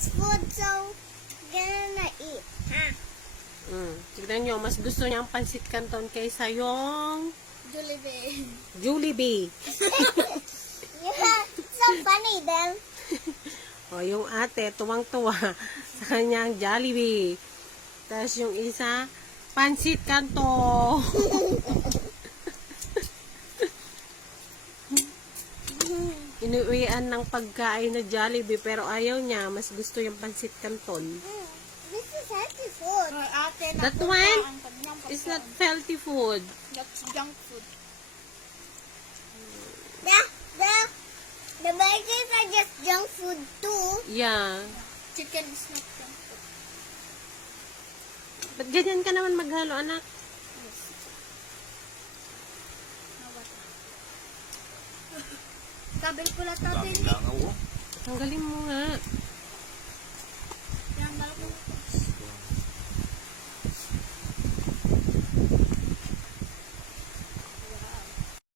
Chinese food, so gonna eat, huh? Tignan nyo, mas gusto niya ang pansit canton kaysa yung Jollibee. Jollibee. Yeah, so funny then. O, yung ate, tuwang-tuwa sa kanyang Jollibee. Tapos yung isa, pansit canton. Inuwian ng pagkain na Jollibee pero ayaw niya, mas gusto yung pansit canton. This is healthy food. That one is not healthy food. That's junk food. The burgers are just junk food too. Yeah. Chicken is not junk food. Ba't ganyan ka naman maghalo, anak? Yes. Sabi ko lang natin. Tanggalin mo nga.